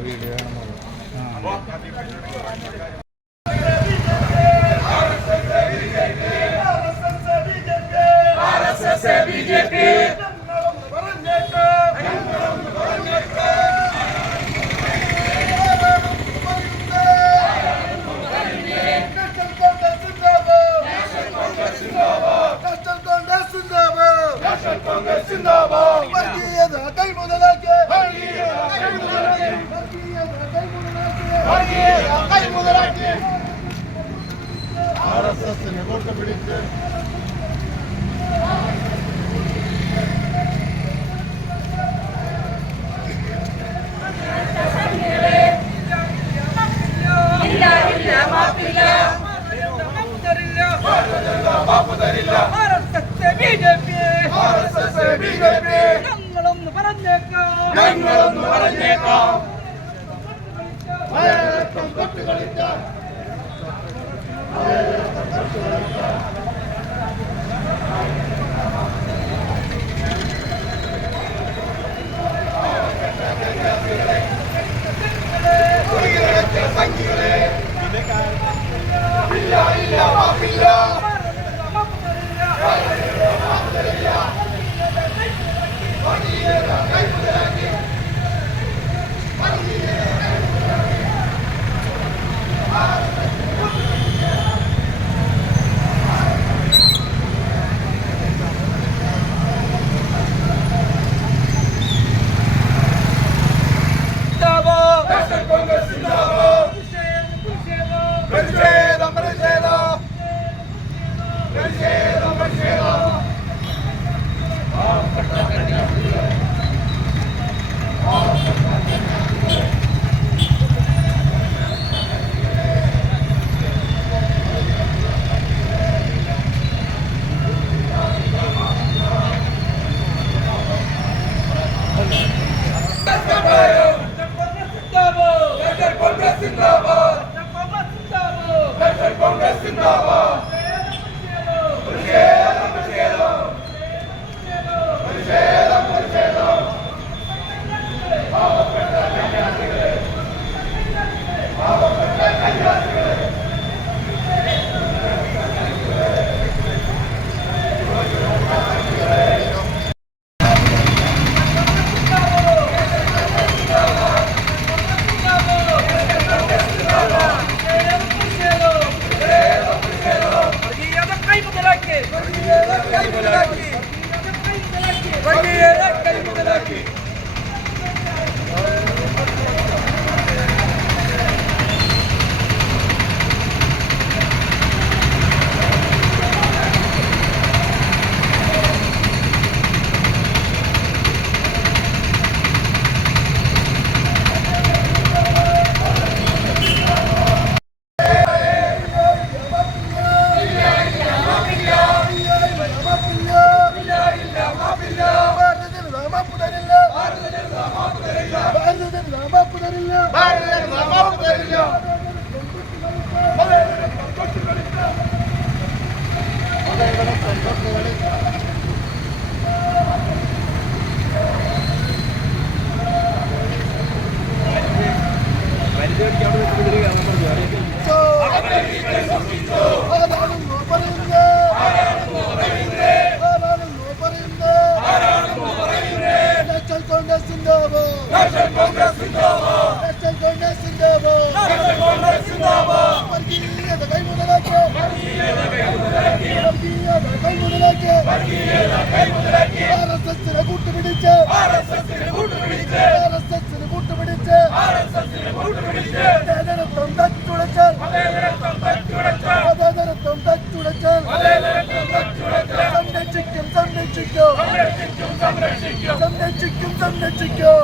Video BJP ഞങ്ങളൊന്ന് പറഞ്ഞേക്കാം സംരക്ഷിക്കും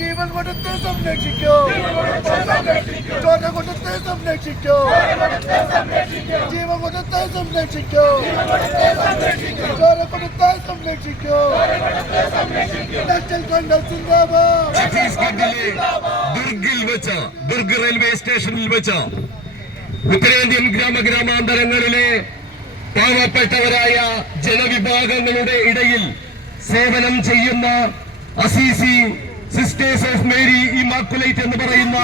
ജീവൻ കൊടുത്ത് സംരക്ഷിക്കും ചോര കൊടുത്ത് സംരക്ഷിക്കും ജീവൻ കൊടുത്ത് സംരക്ഷിക്കും ചോര കൊടുത്ത് സംരക്ഷിക്കും നാഷണൽ കോൺഗ്രസ് സിന്ദാബാദ്. ഛത്തീസ്ഗഡിലെ ദുർഗ് റെയിൽവേ സ്റ്റേഷനിൽ വെച്ച് ഉത്തരേന്ത്യൻ ഗ്രാമാന്തരങ്ങളിലെ പാവപ്പെട്ടവരായ ജനവിഭാഗങ്ങളുടെ ഇടയിൽ സേവനം ചെയ്യുന്ന Assisi sisters of Mary immaculate എന്ന് പറയുന്ന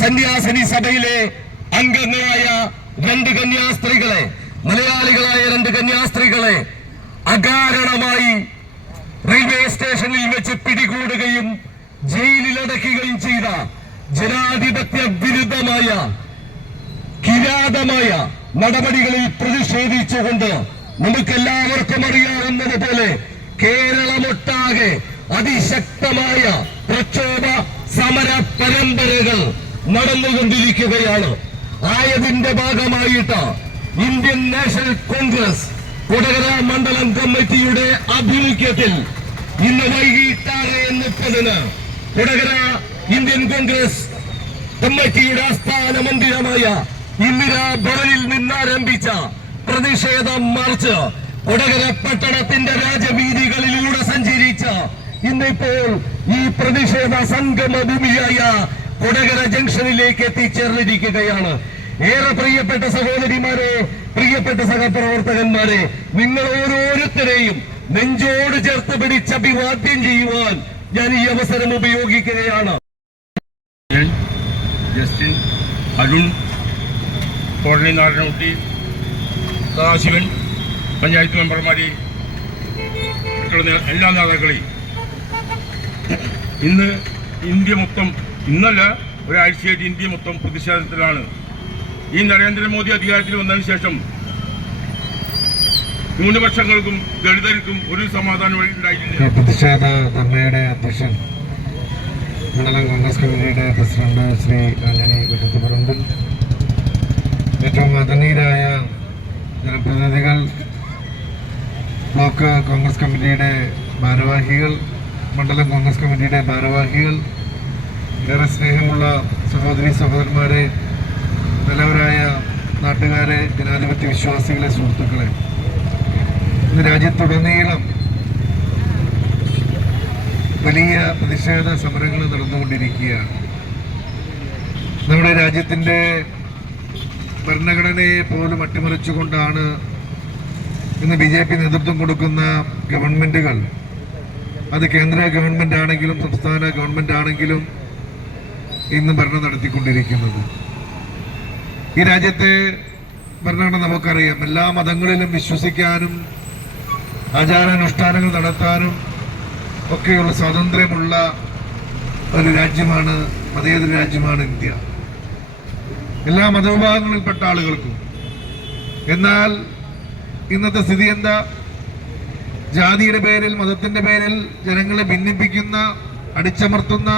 സന്യാസിനി സഭയിലെ അംഗങ്ങളായ 2 കന്യാസ്ത്രീകളെ, മലയാളികളായ 2 കന്യാസ്ത്രീകളെ അകാരണമായി റെയിൽവേ സ്റ്റേഷനിൽ വെച്ച് പിടികൂടുകയും ജയിലിലടക്കുകയും ചെയ്ത ജനാധിപത്യ വിരുദ്ധമായ കിരാതമായ നടപടികളിൽ പ്രതിഷേധിച്ചുകൊണ്ട് നമുക്കെല്ലാവർക്കും അറിയാവുന്നതുപോലെ കേരളമൊട്ടാകെ അതിശക്തമായ പ്രക്ഷോഭ സമര പരമ്പരകൾ നടന്നുകൊണ്ടിരിക്കുകയാണ്. ആയതിന്റെ ഭാഗമായിട്ട് ഇന്ത്യൻ നാഷണൽ കോൺഗ്രസ് കൊടകര മണ്ഡലം കമ്മിറ്റിയുടെ ആഭിമുഖ്യത്തിൽ ഇന്ന് വൈകിട്ട് 6:30 കൊടകര ഇന്ത്യൻ കോൺഗ്രസ് കമ്മിറ്റിയുടെ ആസ്ഥാന മന്ദിരമായ ഇന്ദിരാ ഭവനിൽ നിന്നാരംഭിച്ച പ്രതിഷേധ മാർച്ച് കൊടകര പട്ടണത്തിന്റെ രാജവീതികളിലൂടെ സഞ്ചരിച്ച ഇന്നിപ്പോൾ ഈ പ്രതിഷേധ സംഗമഭൂമിയായ കൊടകര ജംഗ്ഷനിലേക്ക് എത്തിച്ചേർന്നിരിക്കുകയാണ്. ഏറെ പ്രിയപ്പെട്ട സഹോദരിമാരെ, പ്രിയപ്പെട്ട സഹപ്രവർത്തകന്മാരെ, നിങ്ങൾ ഓരോരുത്തരെയും നെഞ്ചോട് ചേർത്ത് പിടിച്ച് അഭിവാദ്യം ചെയ്യുവാൻ ഞാൻ ഈ അവസരം ഉപയോഗിക്കുകയാണ്. ജസ്റ്റിൻ, അരുൺ, കോടതി നാരായണകുട്ടി, സദാശിവൻ, പഞ്ചായത്ത് മെമ്പർമാരെ, എല്ലാ നേതാക്കളെയും ഇന്ന് ഇന്ത്യ മൊത്തം, ഇന്നല്ല ഒരാഴ്ചയായിട്ട് ഇന്ത്യ മൊത്തം പ്രതിഷേധത്തിലാണ്. ഈ നരേന്ദ്രമോദി അധികാരത്തിൽ വന്നതിന് ശേഷം ന്യൂനപക്ഷങ്ങൾക്കും ദളിതർക്കും ഒരു സമാധാനം ഉണ്ടായിട്ടില്ല. പ്രതിഷേധ ധർമ്മയുടെ അധ്യക്ഷൻ മണ്ഡലം കോൺഗ്രസ് കമ്മിറ്റിയുടെ പ്രസിഡന്റ് ശ്രീ ആന്റണി വെട്ടത്തുപറമ്പിൽ, ഏറ്റവും ആദരണീയരായ ജനപ്രതിനിധികൾ, ബ്ലോക്ക് കോൺഗ്രസ് കമ്മിറ്റിയുടെ ഭാരവാഹികൾ, മണ്ഡലം കോൺഗ്രസ് കമ്മിറ്റിയുടെ ഭാരവാഹികൾ, ഏറെ സ്നേഹമുള്ള സഹോദരി സഹോദരന്മാരെ, നല്ലവരായ നാട്ടുകാരെ, ജനാധിപത്യ വിശ്വാസികളെ, സുഹൃത്തുക്കളെ, ഇന്ന് രാജ്യത്തുടനീളം വലിയ പ്രതിഷേധ സമരങ്ങൾ നടന്നുകൊണ്ടിരിക്കുകയാണ്. നമ്മുടെ രാജ്യത്തിൻ്റെ ഭരണഘടനയെ പോലും അട്ടിമറിച്ചുകൊണ്ടാണ് ഇന്ന് BJP നേതൃത്വം കൊടുക്കുന്ന ഗവൺമെൻറ്റുകൾ, അത് കേന്ദ്ര ഗവൺമെൻറ് ആണെങ്കിലും സംസ്ഥാന ഗവൺമെൻറ് ആണെങ്കിലും ഇന്ന് ഭരണം നടത്തിക്കൊണ്ടിരിക്കുന്നത്. ഈ രാജ്യത്തെ ഭരണഘടന നമുക്കറിയാം. എല്ലാ മതങ്ങളിലും വിശ്വസിക്കാനും ആചാരാനുഷ്ഠാനങ്ങൾ നടത്താനും ഒക്കെയുള്ള സ്വാതന്ത്ര്യമുള്ള ഒരു രാജ്യമാണ്, മതേതര രാജ്യമാണ് ഇന്ത്യ, എല്ലാ മതവിഭാഗങ്ങളിൽപ്പെട്ട ആളുകൾക്കും. എന്നാൽ ഇന്നത്തെ സ്ഥിതി എന്താ? ജാതിയുടെ പേരിൽ, മതത്തിന്റെ പേരിൽ ജനങ്ങളെ ഭിന്നിപ്പിക്കുന്ന, അടിച്ചമർത്തുന്ന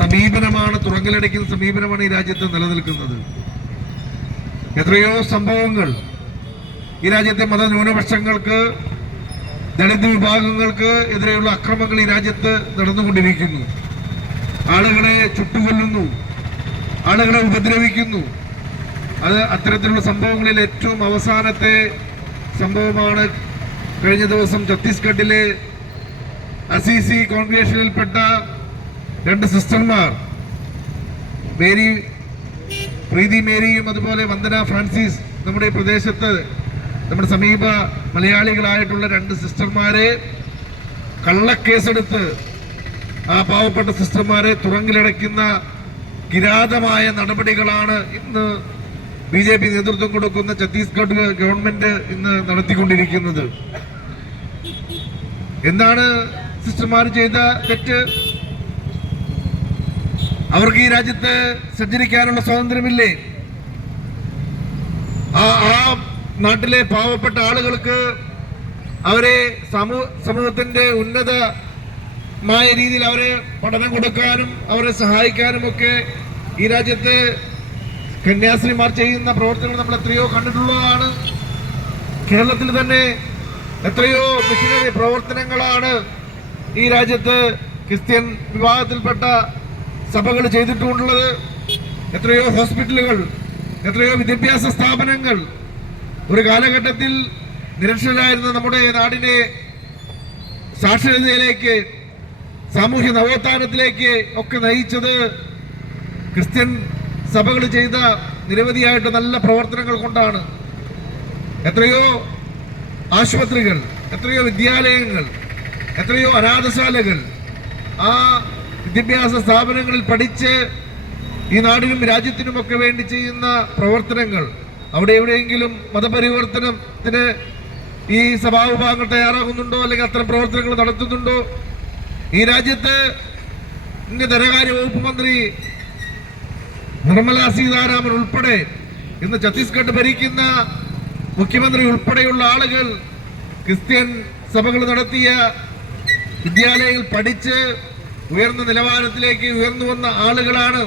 സമീപനമാണ്, തുറങ്കലടിക്കുന്ന സമീപനമാണ് ഈ രാജ്യത്ത് നിലനിൽക്കുന്നത്. എത്രയോ സംഭവങ്ങൾ ഈ രാജ്യത്തെ മതന്യൂനപക്ഷങ്ങൾക്ക്, ദളിത് വിഭാഗങ്ങൾക്ക് എതിരെയുള്ള അക്രമങ്ങൾ ഈ രാജ്യത്ത് നടന്നുകൊണ്ടിരിക്കുന്നു. ആളുകളെ ചുട്ടുകൊല്ലുന്നു, ആളുകളെ ഉപദ്രവിക്കുന്നു. അത് അത്തരത്തിലുള്ള സംഭവങ്ങളിൽ ഏറ്റവും അവസാനത്തെ സംഭവമാണ് കഴിഞ്ഞ ദിവസം ഛത്തീസ്ഗഡിലെ അസീസി കോൺഗ്രേഷനിൽപ്പെട്ട 2 സിസ്റ്റർമാർ, പ്രീതി മേരിയും അതുപോലെ വന്ദന ഫ്രാൻസിസ്, നമ്മുടെ പ്രദേശത്ത് നമ്മുടെ സമീപ മലയാളികളായിട്ടുള്ള 2 സിസ്റ്റർമാരെ കള്ളക്കേസെടുത്ത് ആ പാവപ്പെട്ട സിസ്റ്റർമാരെ തുറങ്കിലടയ്ക്കുന്ന കിരാതമായ നടപടികളാണ് ഇന്ന് BJP നേതൃത്വം കൊടുക്കുന്ന ഛത്തീസ്ഗഡ് ഗവൺമെന്റ് ഇന്ന് നടത്തിക്കൊണ്ടിരിക്കുന്നത്. എന്താണ് സിസ്റ്റർമാർ ചെയ്ത തെറ്റ്? അവർക്ക് ഈ രാജ്യത്ത് സഞ്ചരിക്കാനുള്ള സ്വാതന്ത്ര്യമില്ലേ? ആ നാട്ടിലെ പാവപ്പെട്ട ആളുകൾക്ക് അവരെ സമൂഹത്തിന്റെ ഉന്നതമായ രീതിയിൽ അവരെ പഠനം കൊടുക്കാനും അവരെ സഹായിക്കാനും ഒക്കെ ഈ രാജ്യത്ത് കന്യാസ്ത്രീമാർ ചെയ്യുന്ന പ്രവർത്തനങ്ങൾ നമ്മൾ എത്രയോ കണ്ടിട്ടുള്ളതാണ്. കേരളത്തിൽ തന്നെ എത്രയോ മിഷനറി പ്രവർത്തനങ്ങളാണ് ഈ രാജ്യത്ത് ക്രിസ്ത്യൻ വിഭാഗത്തിൽപ്പെട്ട സഭകൾ ചെയ്തിട്ടുള്ളത്. എത്രയോ ഹോസ്പിറ്റലുകൾ, എത്രയോ വിദ്യാഭ്യാസ സ്ഥാപനങ്ങൾ ഒരു കാലഘട്ടത്തിൽ നിരക്ഷരായിരുന്ന നമ്മുടെ നാടിനെ സാക്ഷരതയിലേക്ക്, സാമൂഹ്യ നവോത്ഥാനത്തിലേക്ക് ഒക്കെ നയിച്ചത് ക്രിസ്ത്യൻ സഭകൾ ചെയ്ത നിരവധിയായിട്ട് നല്ല പ്രവർത്തനങ്ങൾ കൊണ്ടാണ്. എത്രയോ ആശുപത്രികൾ, എത്രയോ വിദ്യാലയങ്ങൾ, എത്രയോ അനാഥശാലകൾ, ആ വിദ്യാഭ്യാസ സ്ഥാപനങ്ങളിൽ പഠിച്ച് ഈ നാടിനും രാജ്യത്തിനുമൊക്കെ വേണ്ടി ചെയ്യുന്ന പ്രവർത്തനങ്ങൾ, അവിടെ എവിടെയെങ്കിലും മതപരിവർത്തനത്തിന് ഈ സഭാവിഭാഗങ്ങൾ തയ്യാറാകുന്നുണ്ടോ, അല്ലെങ്കിൽ അത്തരം പ്രവർത്തനങ്ങൾ നടത്തുന്നുണ്ടോ? ഈ രാജ്യത്ത് ധനകാര്യ വകുപ്പ് മന്ത്രി നിർമ്മല സീതാരാമൻ ഉൾപ്പെടെ, ഇന്ന് ഛത്തീസ്ഗഡ് ഭരിക്കുന്ന മുഖ്യമന്ത്രി ഉൾപ്പെടെയുള്ള ആളുകൾ ക്രിസ്ത്യൻ സഭകൾ നടത്തിയ വിദ്യാലയങ്ങൾ പഠിച്ച് ഉയർന്ന നിലവാരത്തിലേക്ക് ഉയർന്നു വന്ന ആളുകളാണ്.